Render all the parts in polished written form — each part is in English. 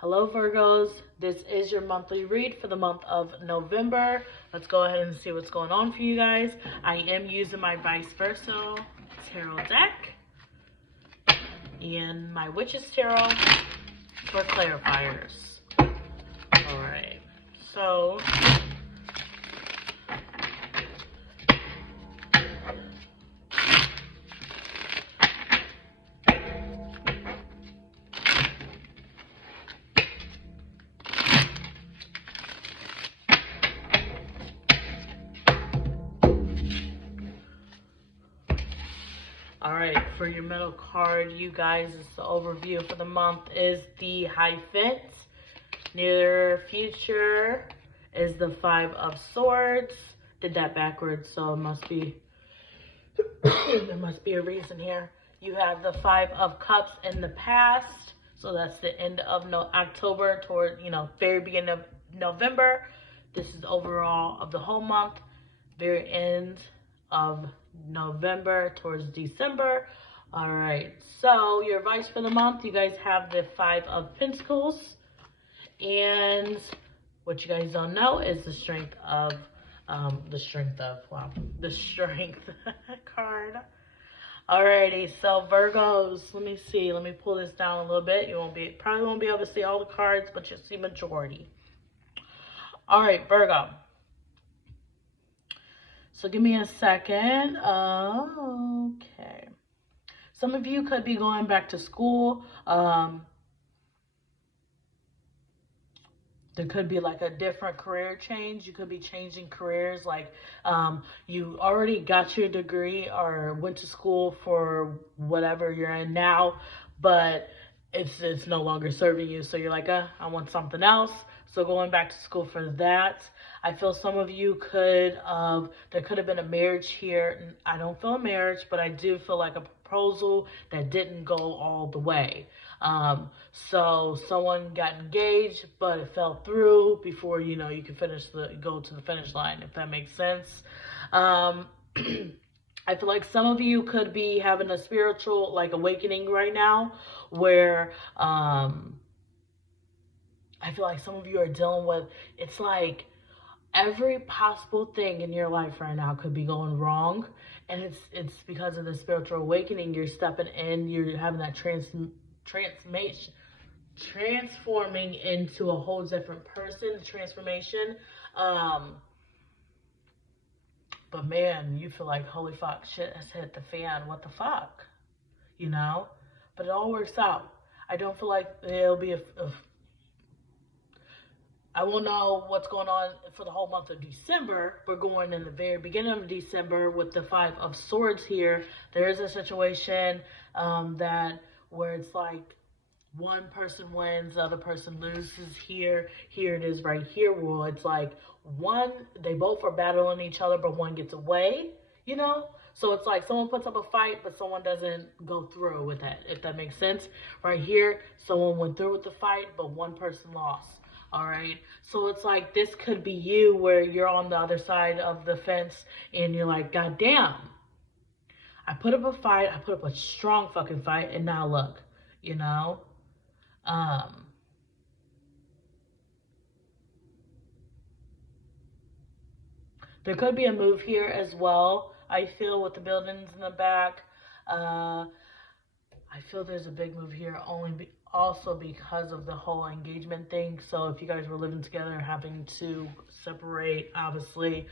Hello Virgos, this is your monthly read for the month of November. Let's go ahead and see what's going on for you guys. I am using my Vice Versa Tarot deck and my Witch's Tarot for clarifiers. Alright, so alright, for your middle card, you guys, it's the overview for the month is the Hierophant. Near future is the Five of Swords. Did that backwards, so it must be there must be a reason here. You have the Five of Cups in the past, so that's the end of October toward, very beginning of November. This is overall of the whole month, very end of November towards December. All right, so your advice for the month, you guys have the Five of Pentacles, and what you guys don't know is the strength card. Alrighty, so Virgos, let me pull this down a little bit. You probably won't be able to see all the cards, but you'll see majority. All right, Virgo. So give me a second. Okay. Some of you could be going back to school. There could be like a different career change. You could be changing careers. Like you already got your degree or went to school for whatever you're in now, but it's no longer serving you. So you're like, I want something else. So going back to school for that. I feel some of you there could have been a marriage here. I don't feel a marriage, but I do feel like a proposal that didn't go all the way. So someone got engaged, but it fell through before, you could go to the finish line, if that makes sense. I feel like some of you could be having a spiritual awakening right now where, I feel like some of you are dealing with, it's like every possible thing in your life right now could be going wrong. And it's because of the spiritual awakening. You're stepping in, you're having that transforming into a whole different person, transformation. But man, you feel like, holy fuck, shit has hit the fan. What the fuck? But it all works out. I don't feel like it'll be I won't know what's going on for the whole month of December. We're going in the very beginning of December with the Five of Swords here. There is a situation where it's like one person wins, the other person loses here. Here it is right here. Well, it's like they both are battling each other, but one gets away, So it's like someone puts up a fight, but someone doesn't go through with that, if that makes sense. Right here, someone went through with the fight, but one person lost. All right, so it's like this could be you where you're on the other side of the fence and you're like, God damn, I put up a fight, I put up a strong fucking fight, and now look, there could be a move here as well. I feel with the buildings in the back, I feel there's a big move here also because of the whole engagement thing. So if you guys were living together and having to separate, obviously.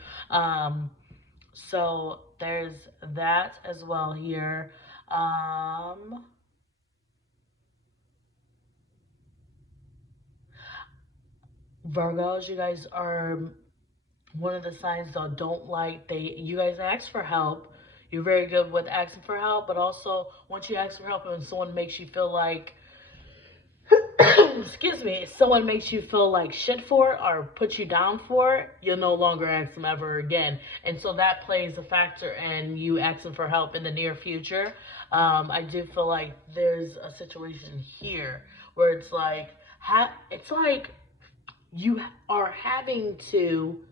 So there's that as well here. Virgos, you guys are one of the signs that don't like, you guys ask for help. You're very good with asking for help, but also once you ask for help and someone makes you feel like, excuse me, someone makes you feel like shit for it or puts you down for it, you'll no longer ask them ever again. And so that plays a factor in you asking for help in the near future. I do feel like there's a situation here where it's like you are having to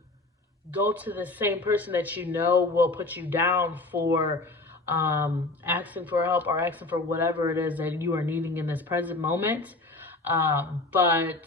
go to the same person that will put you down for asking for help or asking for whatever it is that you are needing in this present moment. But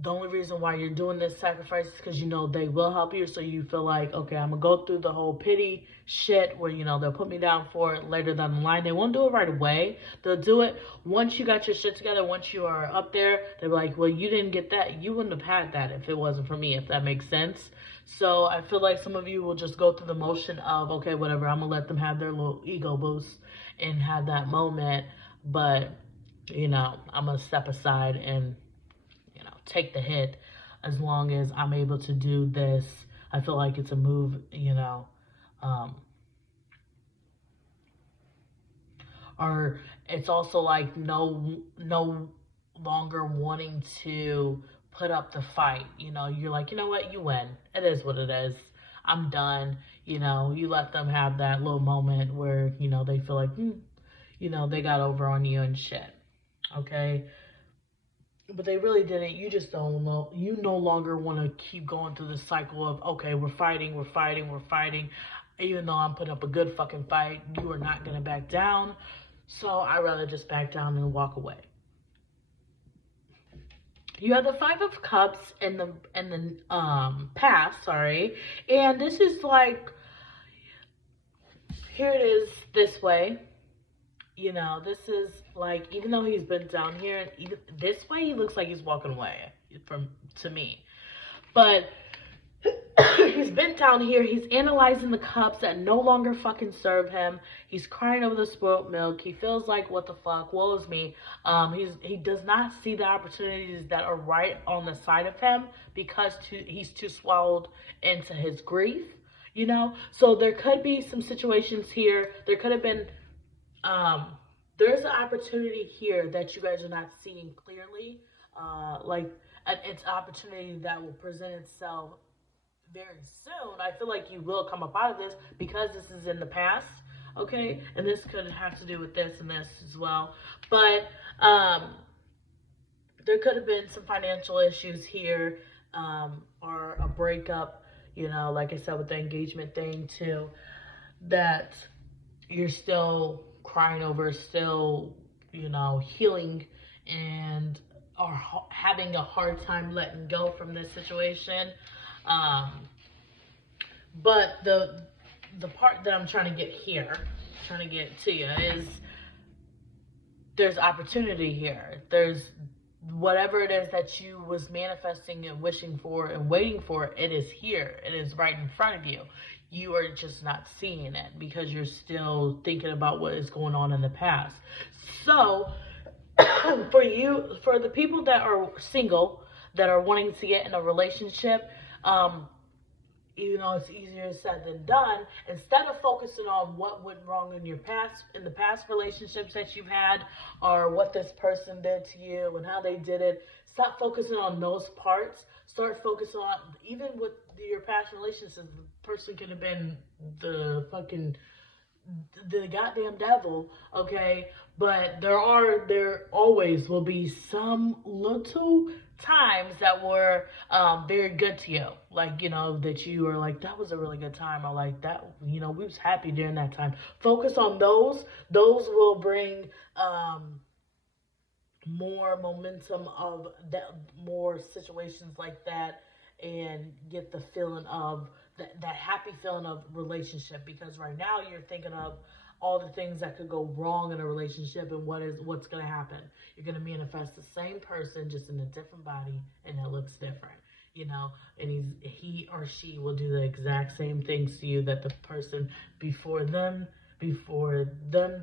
the only reason why you're doing this sacrifice is because you know they will help you. So you feel like, okay, I'm gonna go through the whole pity shit where, you know, they'll put me down for it later down the line. They won't do it right away. They'll do it once you got your shit together. Once you are up there, they're like, well, you didn't get that. You wouldn't have had that if it wasn't for me, if that makes sense. So I feel like some of you will just go through the motion of, okay, whatever, I'm gonna let them have their little ego boost and have that moment. But, you know, I'm gonna step aside and, you know, take the hit as long as I'm able to do this. I feel like it's a move, you know, or it's also like no longer wanting to put up the fight. You know, you're like, you know what, you win. It is what it is. I'm done. You know, you let them have that little moment where, you know, they feel like, you know, they got over on you and shit. Okay. But they really didn't. You just don't know. You no longer want to keep going through the cycle of, okay, we're fighting, we're fighting, we're fighting. Even though I'm putting up a good fucking fight, you are not going to back down. So I'd rather just back down and walk away. You have the Five of Cups in the past, sorry. And this is like, here it is this way. You know, this is like, even though he's been down here, even this way he looks like he's walking away to me. But he's been down here. He's analyzing the cups that no longer fucking serve him. He's crying over the spoiled milk. He feels like, what the fuck, woe is me. He does not see the opportunities that are right on the side of him because he's too swallowed into his grief. You know, so there could be some situations here. There could have been. There's an opportunity here that you guys are not seeing clearly. It's an opportunity that will present itself very soon. I feel like you will come up out of this because this is in the past, okay? And this could have to do with this and this as well. But there could have been some financial issues here, or a breakup, you know, like I said, with the engagement thing too, that you're still crying over, still, you know, healing and are having a hard time letting go from this situation. But the part that I'm trying to get here, trying to get to you, is there's opportunity here. There's whatever it is that you was manifesting and wishing for and waiting for, it is here. It is right in front of you. You are just not seeing it because you're still thinking about what is going on in the past. So for the people that are single, that are wanting to get in a relationship, even though it's easier said than done, instead of focusing on what went wrong in the past relationships that you've had, or what this person did to you and how they did it, stop focusing on those parts. Start focusing on, even with your past relationships, the person could have been the goddamn devil, okay? But there always will be some little times that were very good to you. Like, you know, that you were like, that was a really good time. Or like, that, you know, we was happy during that time. Focus on those. Those will bring more momentum of that, more situations like that, and get the feeling of that happy feeling of relationship. Because right now you're thinking of all the things that could go wrong in a relationship and what's going to happen. You're going to manifest the same person just in a different body, and it looks different, you know, and he or she will do the exact same things to you that the person before them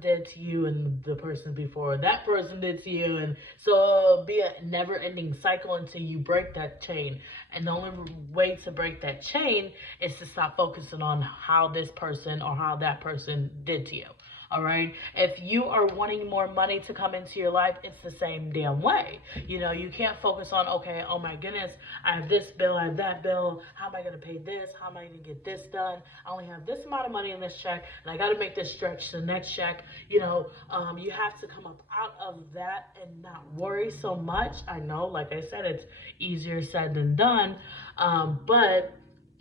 did to you, and the person before that person did to you. And so it'll be a never-ending cycle until you break that chain. And the only way to break that chain is to stop focusing on how this person or how that person did to you. All right. If you are wanting more money to come into your life, it's the same damn way. You know, you can't focus on, okay, oh my goodness, I have this bill, I have that bill. How am I going to pay this? How am I going to get this done? I only have this amount of money in this check, and I got to make this stretch to the next check. You know, you have to come up out of that and not worry so much. I know, like I said, it's easier said than done. But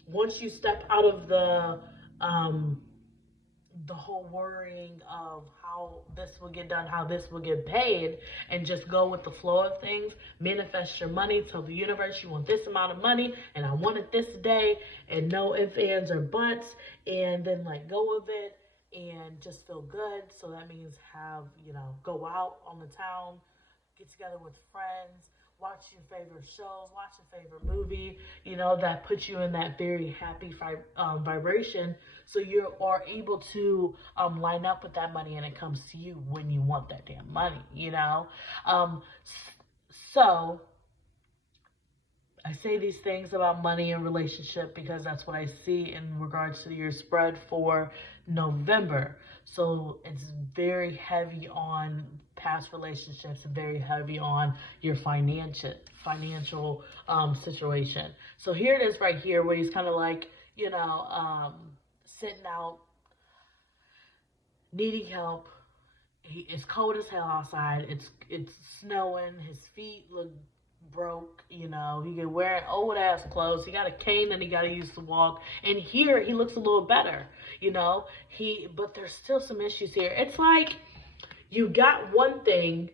once you step out of the whole worrying of how this will get done, how this will get paid, and just go with the flow of things. Manifest your money. Tell the universe you want this amount of money and I want it this day, and no ifs, ands, or buts, and then let go of it and just feel good. So that means have, go out on the town, get together with friends, watch your favorite shows, watch your favorite movie, that puts you in that very happy vibration. So you are able to line up with that money and it comes to you when you want that damn money. Um, so I say these things about money and relationship because that's what I see in regards to your spread for November. So it's very heavy on past relationships and very heavy on your financial situation. So here it is right here where he's kind of like, sitting out, needing help. It's cold as hell outside. It's snowing. His feet look broke. He can wear old ass clothes. He got a cane that he got to use to walk. And here he looks a little better. But there's still some issues here. It's like you got one thing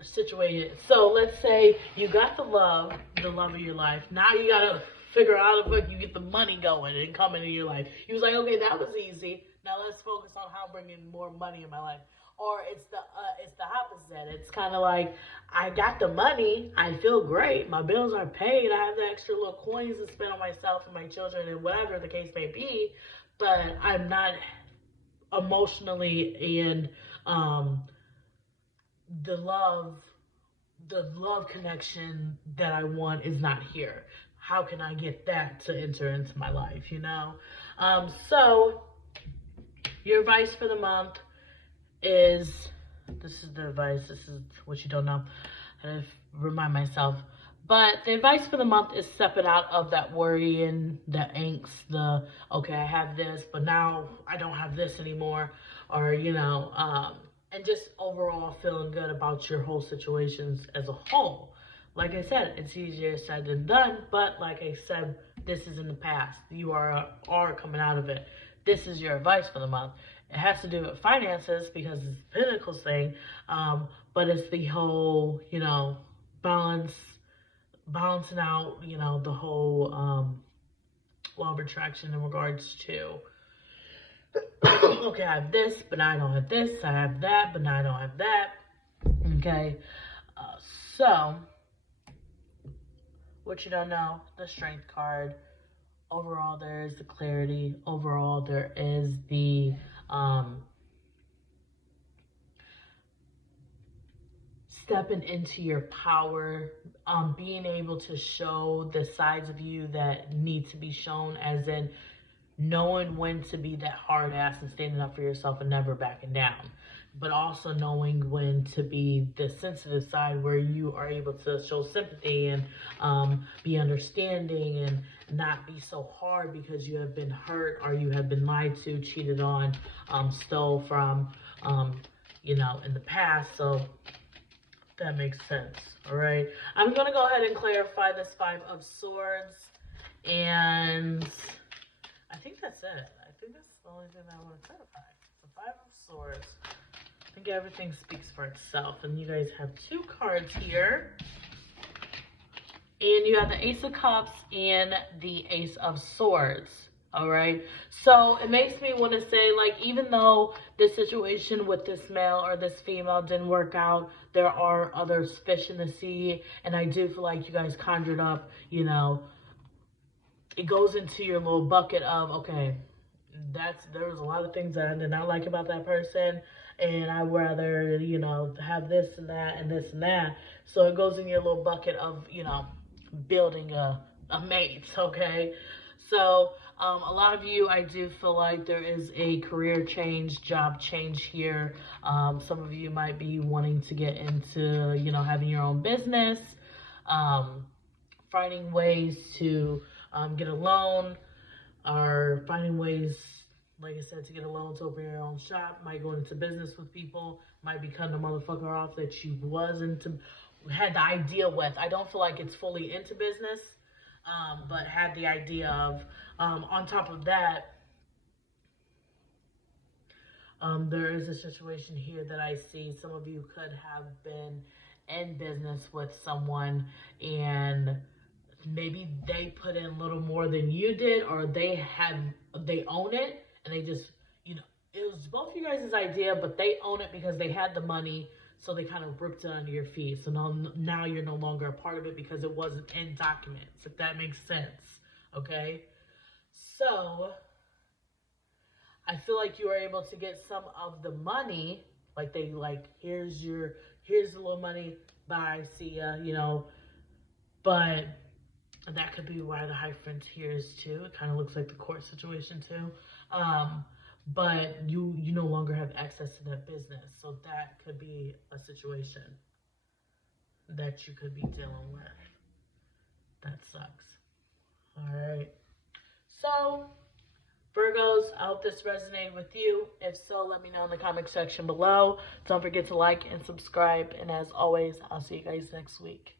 situated. So let's say you got the love of your life. Now you gotta figure out if you get the money going and coming in your life. He was like, okay, that was easy. Now let's focus on how bringing more money in my life. Or it's the opposite. It's kind of like I got the money, I feel great, my bills are paid, I have the extra little coins to spend on myself and my children and whatever the case may be, but I'm not emotionally and the love connection that I want is not here. How can I get that to enter into my life? So your advice for the month is, this is the advice, this is what you don't know, I have to remind myself. But the advice for the month is stepping out of that worry and the angst, okay, I have this, but now I don't have this anymore, or, and just overall feeling good about your whole situations as a whole. Like I said, it's easier said than done, but like I said, this is in the past. You are coming out of it. This is your advice for the month. It has to do with finances because it's the Pentacles thing, but it's the whole, balancing out, the whole law of attraction in regards to, okay, I have this, but now I don't have this. I have that, but now I don't have that. Okay, so what you don't know, the Strength card. Overall, there is the clarity. Overall, there is the stepping into your power, being able to show the sides of you that need to be shown, as in knowing when to be that hard ass and standing up for yourself and never backing down, but also knowing when to be the sensitive side where you are able to show sympathy and be understanding and not be so hard because you have been hurt or you have been lied to, cheated on, stole from, in the past. So that makes sense. All right, I'm gonna go ahead and clarify this Five of Swords, and I think that's it. I think that's the only thing I want to clarify. The Five of Swords. I think everything speaks for itself. And you guys have two cards here. And you have the Ace of Cups and the Ace of Swords. All right. So it makes me want to say, like, even though this situation with this male or this female didn't work out, there are other fish in the sea. And I do feel like you guys conjured up, it goes into your little bucket of, okay, there's a lot of things that I did not like about that person, and I'd rather, have this and that and this and that. So it goes in your little bucket of, building a mate, okay? So a lot of you, I do feel like there is a career change, job change here. Some of you might be wanting to get into, having your own business, finding ways to get a loan, or finding ways, like I said, to get a loan to open your own shop. Might go into business with people, might be cutting a motherfucker off that you had the idea with. I don't feel like it's fully into business, but had the idea of. On top of that, There is a situation here that I see. Some of you could have been in business with someone and maybe they put in a little more than you did, or they own it and they just, it was both of you guys' idea, but they own it because they had the money, so they kind of ripped it under your feet. So now you're no longer a part of it because it wasn't in documents, if that makes sense. Okay? So I feel like you were able to get some of the money, like here's a little money, bye, see ya, but that could be why the hyphen tears too. It kind of looks like the court situation too. But you no longer have access to that business, so that could be a situation that you could be dealing with. That sucks. All right. So Virgos, I hope this resonated with you. If so, let me know in the comment section below. Don't forget to like and subscribe. And as always, I'll see you guys next week.